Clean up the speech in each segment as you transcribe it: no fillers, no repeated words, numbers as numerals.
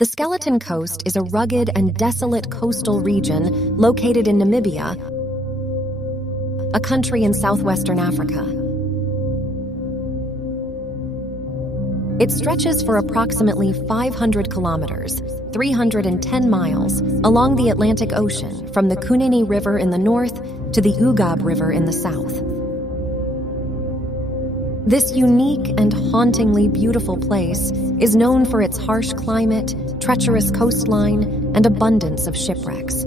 The Skeleton Coast is a rugged and desolate coastal region located in Namibia, a country in southwestern Africa. It stretches for approximately 500 kilometers, 310 miles, along the Atlantic Ocean from the Kunene River in the north to the Ugab River in the south. This unique and hauntingly beautiful place is known for its harsh climate, treacherous coastline, and abundance of shipwrecks.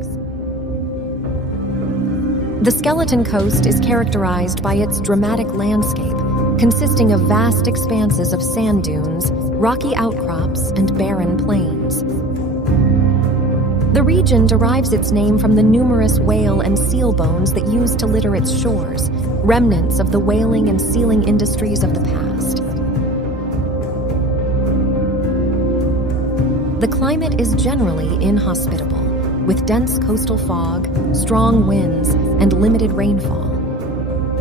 The Skeleton Coast is characterized by its dramatic landscape, consisting of vast expanses of sand dunes, rocky outcrops, and barren plains. The region derives its name from the numerous whale and seal bones that used to litter its shores, remnants of the whaling and sealing industries of the past. The climate is generally inhospitable, with dense coastal fog, strong winds, and limited rainfall.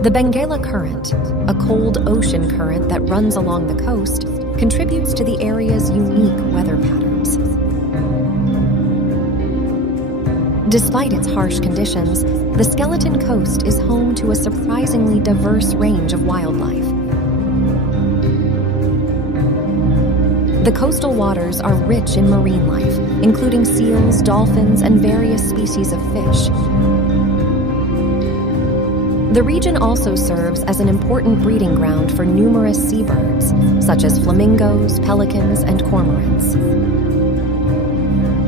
The Benguela Current, a cold ocean current that runs along the coast, contributes to the area's unique weather patterns. Despite its harsh conditions, the Skeleton Coast is home to a surprisingly diverse range of wildlife. The coastal waters are rich in marine life, including seals, dolphins, and various species of fish. The region also serves as an important breeding ground for numerous seabirds, such as flamingos, pelicans, and cormorants.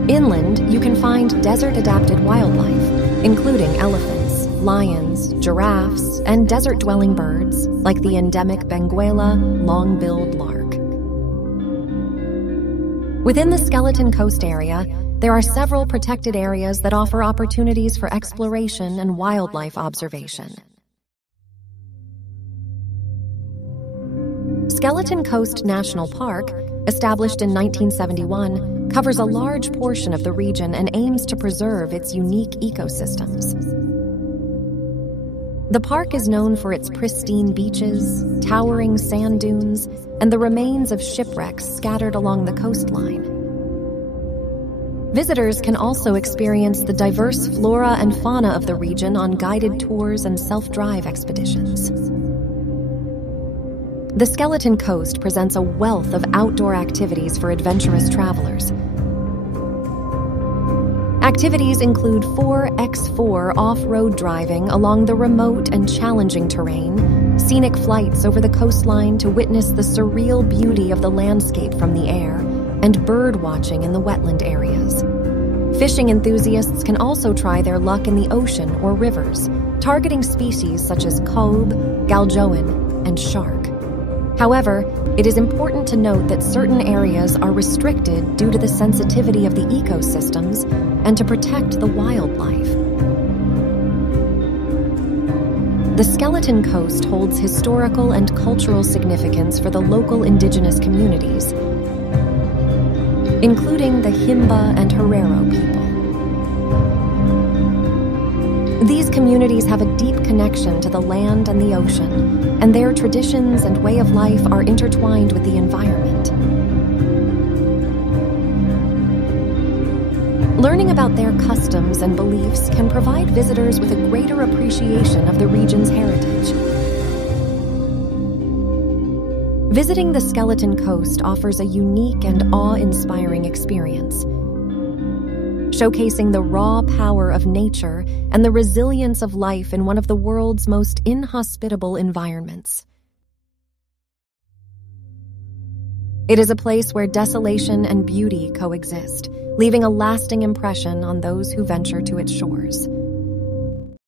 Inland, you can find desert-adapted wildlife, including elephants, lions, giraffes, and desert-dwelling birds like the endemic Benguela long-billed lark. Within the Skeleton Coast area, there are several protected areas that offer opportunities for exploration and wildlife observation. Skeleton Coast National Park, established in 1971, covers a large portion of the region and aims to preserve its unique ecosystems. The park is known for its pristine beaches, towering sand dunes, and the remains of shipwrecks scattered along the coastline. Visitors can also experience the diverse flora and fauna of the region on guided tours and self-drive expeditions. The Skeleton Coast presents a wealth of outdoor activities for adventurous travelers. Activities include 4x4 off-road driving along the remote and challenging terrain, scenic flights over the coastline to witness the surreal beauty of the landscape from the air, and bird watching in the wetland areas. Fishing enthusiasts can also try their luck in the ocean or rivers, targeting species such as kobe, galjoan, and shark. However, it is important to note that certain areas are restricted due to the sensitivity of the ecosystems and to protect the wildlife. The Skeleton Coast holds historical and cultural significance for the local indigenous communities, including the Himba and Herero people. These communities have a deep connection to the land and the ocean, and their traditions and way of life are intertwined with the environment. Learning about their customs and beliefs can provide visitors with a greater appreciation of the region's heritage. Visiting the Skeleton Coast offers a unique and awe-inspiring experience, showcasing the raw power of nature and the resilience of life in one of the world's most inhospitable environments. It is a place where desolation and beauty coexist, leaving a lasting impression on those who venture to its shores.